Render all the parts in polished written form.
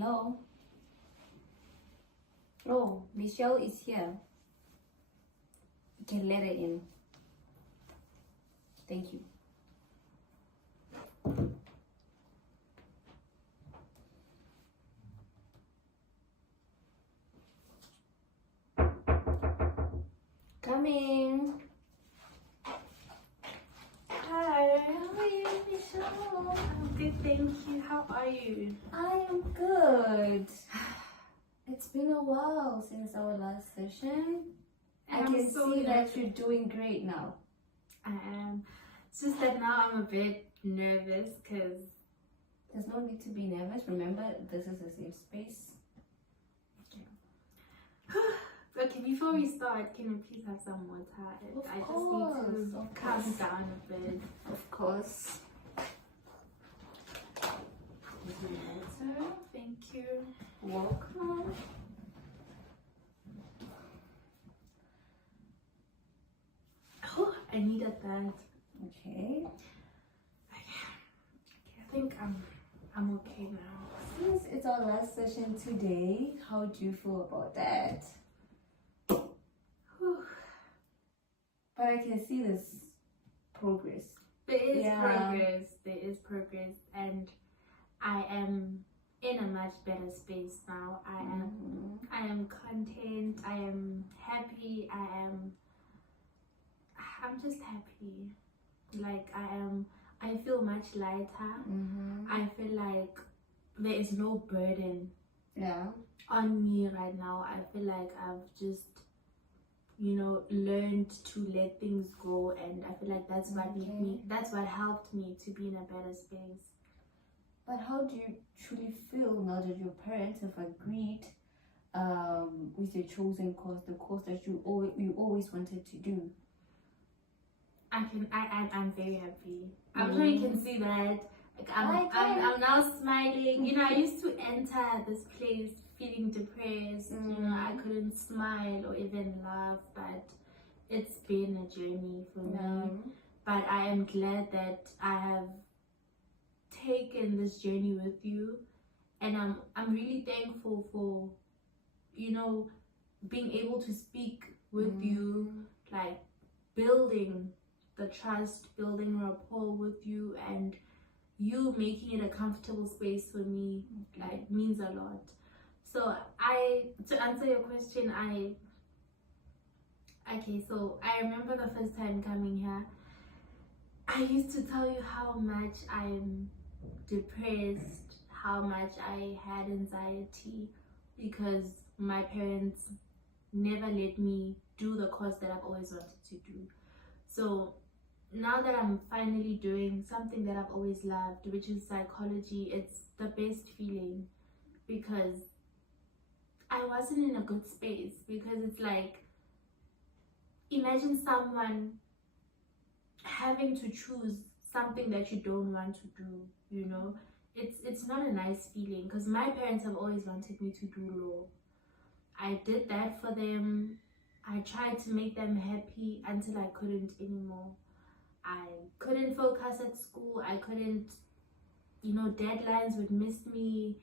Hello. Oh, Michelle is here. You can let her in. Thank you. Coming. Hi. How are you, Michelle? I'm good, thank you. How are you? I am good. It's been a while since our last session. I I'm can so see that nervous. you're doing great now. I am. It's just that now I'm a bit nervous because There's no need to be nervous. Remember, this is a safe space. okay, before we start, can we please have some water? I just need to calm down a bit. Of course. Thank you. Welcome. Oh, I needed that. Okay. I think I'm okay now. Since it's our last session today, how do you feel about that? Whew. But I can see this progress. There is Yeah. progress. There is progress, and I am in a much better space now. I am content. I am happy. I'm just happy. Like I feel much lighter. I feel like there is no burden Yeah. on me right now. I feel like I've just, learned to let things go, and I feel like that's what made me. That's what helped me to be in a better space. But how do you truly feel now that your parents have agreed with your chosen course, the course that you always wanted to do? I'm very happy. I'm sure you can see that. Like I'm now smiling. I used to enter this place feeling depressed. I couldn't smile or even laugh, but it's been a journey for me. But I am glad that I have taken this journey with you, and I'm really thankful for being able to speak with you, like building the trust, building rapport with you, and you making it a comfortable space for me, like, means a lot. So to answer your question, so I remember the first time coming here, I used to tell you how much I'm depressed, how much I had anxiety because my parents never let me do the course that I've always wanted to do. So now that I'm finally doing something that I've always loved, which is psychology, it's the best feeling because I wasn't in a good space. Because it's like, imagine someone having to choose something that you don't want to do, it's not a nice feeling, because my parents have always wanted me to do law. I did that for them. I tried to make them happy until I couldn't anymore. I couldn't focus at school. I couldn't, deadlines would miss me.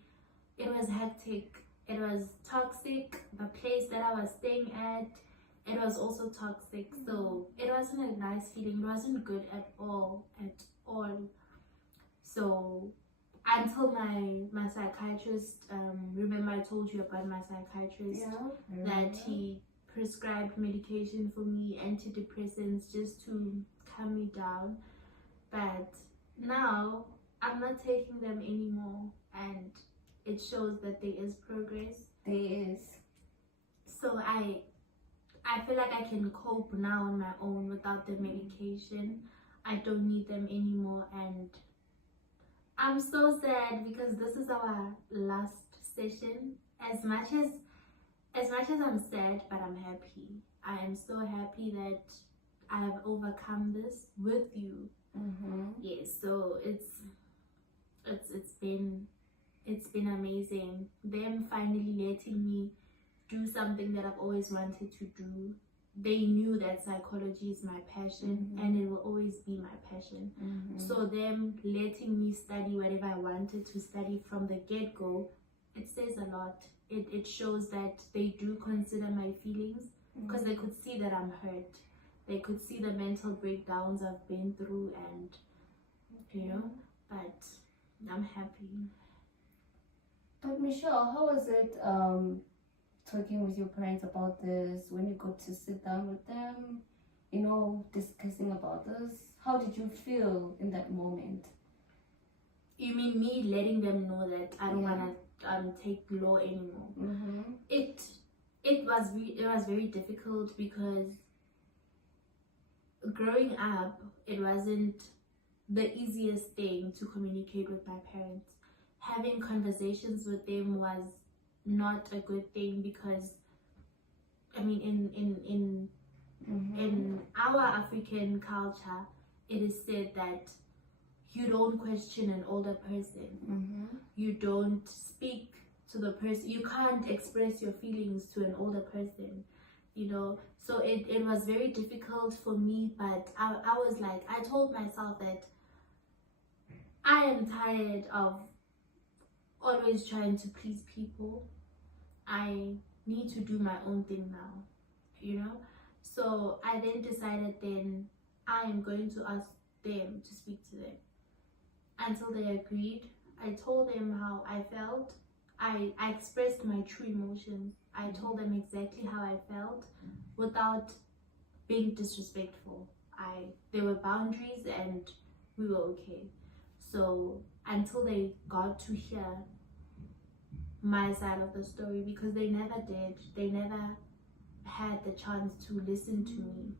It was hectic. It was toxic. The place that I was staying at, it was also toxic. So it wasn't a nice feeling. It wasn't good at all. So until my psychiatrist, remember I told you about my psychiatrist, that he prescribed medication for me, antidepressants, just to calm me down. But now I'm not taking them anymore, and it shows that there is progress. There is. So I feel like I can cope now on my own without the medication. I don't need them anymore, and I'm so sad because this is our last session. As much as I'm sad, but I'm happy. I am so happy that I have overcome this with you. Yes, so it's been amazing. Them finally letting me do something that I've always wanted to do. They knew that psychology is my passion, and it will always be my passion. So them letting me study whatever I wanted to study from the get-go, it says a lot. It shows that they do consider my feelings, because they could see that I'm hurt. They could see the mental breakdowns I've been through, and you know, but I'm happy. But Michelle, how was it talking with your parents about this when you got to sit down with them, you know, discussing about this? How did you feel in that moment? You mean me letting them know that I don't want to take law anymore? It was very difficult, because growing up, it wasn't the easiest thing to communicate with my parents. Having conversations with them was not a good thing, because I mean, in our African culture, it is said that you don't question an older person. You don't speak to the person. You can't express your feelings to an older person, you know. So it was very difficult for me, but I was like, I told myself that I am tired of always trying to please people. I need to do my own thing now, you know. So I then decided, then I am going to ask them to speak to them. Until they agreed, I told them how I felt. I expressed my true emotions. I told them exactly how I felt without being disrespectful. There were boundaries, and we were okay. So until they got to hear my side of the story, because they never did. They never had the chance to listen to me.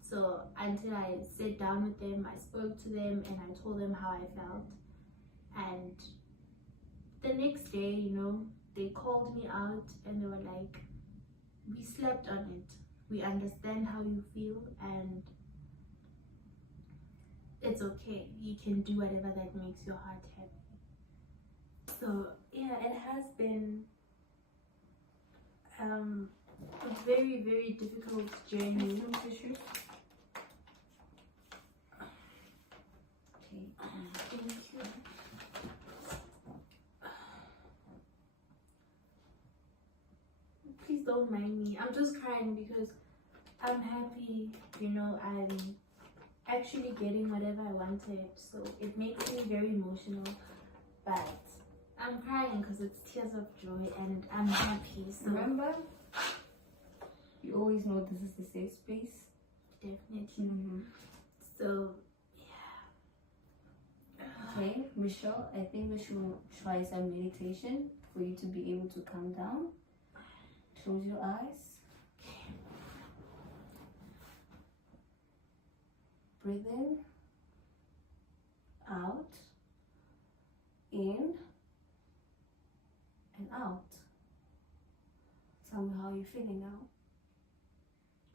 So until I sat down with them, I spoke to them, and I told them how I felt. And the next day, you know, they called me out, and they were like, we slept on it. We understand how you feel, and it's okay. You can do whatever that makes your heart happy. So yeah, it has been a very, very difficult journey. Okay. Thank you. Please don't mind me. I'm just crying because I'm happy, you know, I'm actually getting whatever I wanted. So it makes me very emotional. But I'm crying because it's tears of joy, and I'm happy. So Remember, you always know this is the safe space. definitely. So yeah. Okay, Michelle, I think we should try some meditation for you to be able to calm down. Close your eyes. Breathe in, out, in, and out. Tell me how you're feeling now.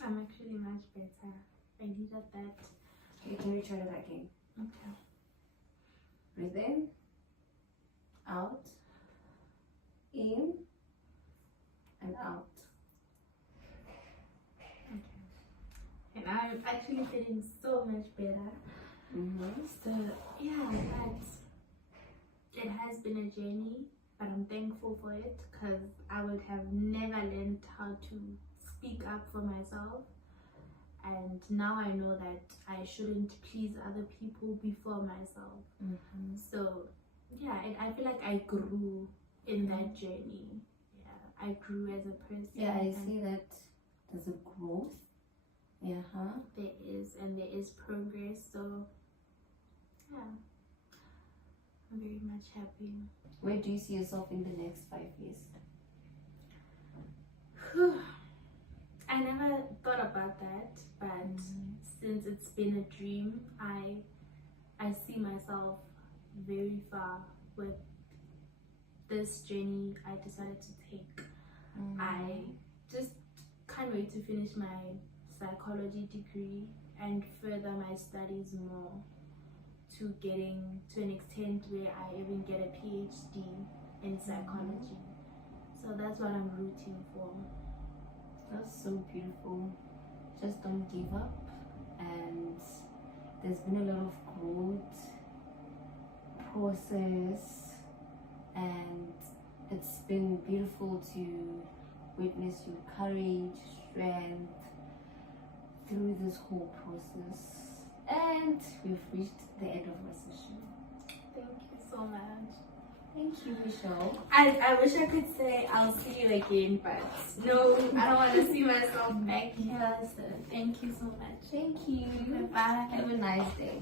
I'm actually much better. I needed that. Okay, can we try that again? Okay. Breathe in, out, in, and out. And I'm actually feeling so much better. So yeah, it has been a journey, but I'm thankful for it, because I would have never learned how to speak up for myself. And now I know that I shouldn't please other people before myself. So yeah, I feel like I grew in that journey. Yeah, I grew as a person. Yeah, I see that there's a growth. Yeah, There is progress. So yeah, I'm very much happy. Where do you see yourself in the next 5 years? I never thought about that, but since it's been a dream, I see myself very far with this journey I decided to take. I just can't wait to finish my psychology degree and further my studies more, to getting to an extent where I even get a PhD in psychology. So that's what I'm rooting for. That's so beautiful. Just don't give up. And there's been a lot of growth, process, and it's been beautiful to witness your courage, strength through this whole process. And we've reached the end of our session. Thank you so much. Thank you, Michelle. I wish I could say I'll see you again, but no, I don't want to see myself back here. So thank you so much. Thank you. Bye. Have a nice day.